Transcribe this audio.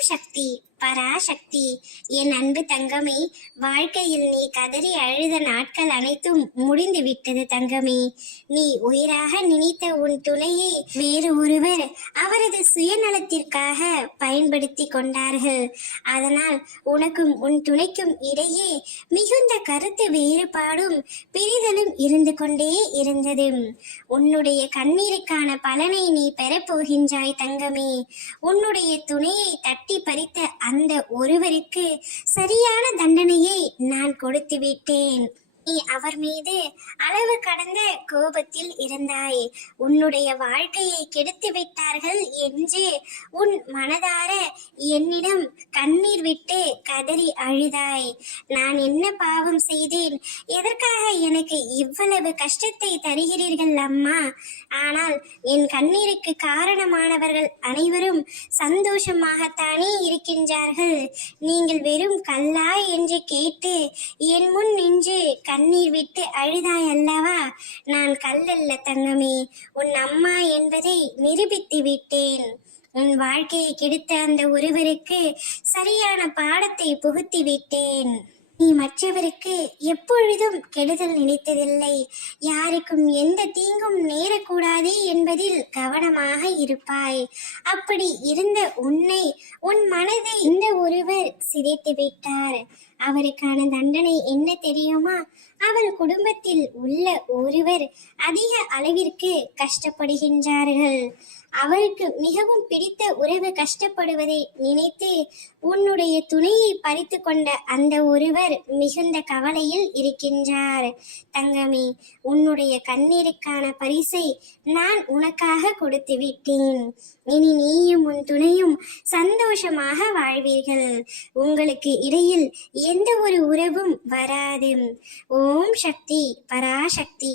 சக்தி பராசக்தி. என் அன்பு தங்கமே, வாழ்க்கையில் நீ கதறி அழுத நாட்கள் அனைத்தும் முடிந்து விட்டது தங்கமே. நீ உயிராக நினைத்த உன் துணையை வேறு ஒருவர் அவரது சுயநலத்திற்காக பயன்படுத்தி கொண்டார்கள். அதனால் உனக்கும் உன் துணைக்கும் இடையே மிகுந்த கருத்து வேறுபாடும் பிரிதலும் இருந்து கொண்டே இருந்தது. உன்னுடைய கண்ணீருக்கான பலனை நீ பெறப்போகின்றாய் தங்கமே. உன்னுடைய துணையை தட்டி பறித்த அந்த ஒருவருக்கு சரியான தண்டனையை நான் கொடுத்து விட்டேன். நீ அவர் மீது அளவு கடந்த கோபத்தில் இருந்தாய். உன்னுடைய வாழ்க்கையை கெடுத்து விட்டார்கள் என்று உன் மனதார என்னிடம் கண்ணீர் விட்டு கதறி அழுதாய். நான் என்ன பாவம் செய்தேன்? எதற்காக எனக்கு இவ்வளவு கஷ்டத்தை தருகிறீர்கள் அம்மா? ஆனால் என் கண்ணீருக்கு காரணமானவர்கள் அனைவரும் சந்தோஷமாகத்தானே இருக்கின்றார்கள். நீங்கள் வெறும் கல்லா என்று கேட்டு என் முன் நின்று கண்ணீர் விட்டு அழுதாய் அல்லவா? நான் கல்லல்ல தங்கமே, உன் அம்மா என்பதை நிரூபித்து விட்டேன். உன் வாழ்க்கையை கெடுத்த அந்த ஒருவருக்கு சரியான பாடத்தை புகுத்தி விட்டேன். நீ மற்றவருக்கு எப்பொழுதும் கெடுதல் நினைத்ததில்லை. யாருக்கும் எந்த தீங்கும் நேரக்கூடாது என்பதில் கவனமாக இருப்பாய். அப்படி இருந்த உன்னை, உன் மனதை இந்த ஒருவர் சிதைத்து விட்டார். அவருக்கான தண்டனை என்ன தெரியுமா? அவர் குடும்பத்தில் உள்ள ஒருவர் அதிக அளவிற்கு கஷ்டப்படுகின்றார்கள். அவருக்கு மிகவும் பிடித்த உறவு கஷ்டப்படுவதை நினைத்து உன்னுடைய துணையை பறித்து கொண்ட அந்த ஒருவர் மிகுந்த கவலையில் இருக்கின்றார். தங்கமே, உன்னுடைய கண்ணீருக்கான பரிசை நான் உனக்காக கொடுத்து விட்டேன். இனி நீயும் உன் துணையும் சந்தோஷமாக வாழ்வீர்கள். உங்களுக்கு இடையில் எந்த ஒரு உறவும் வராது. ஓம் சக்தி பராசக்தி.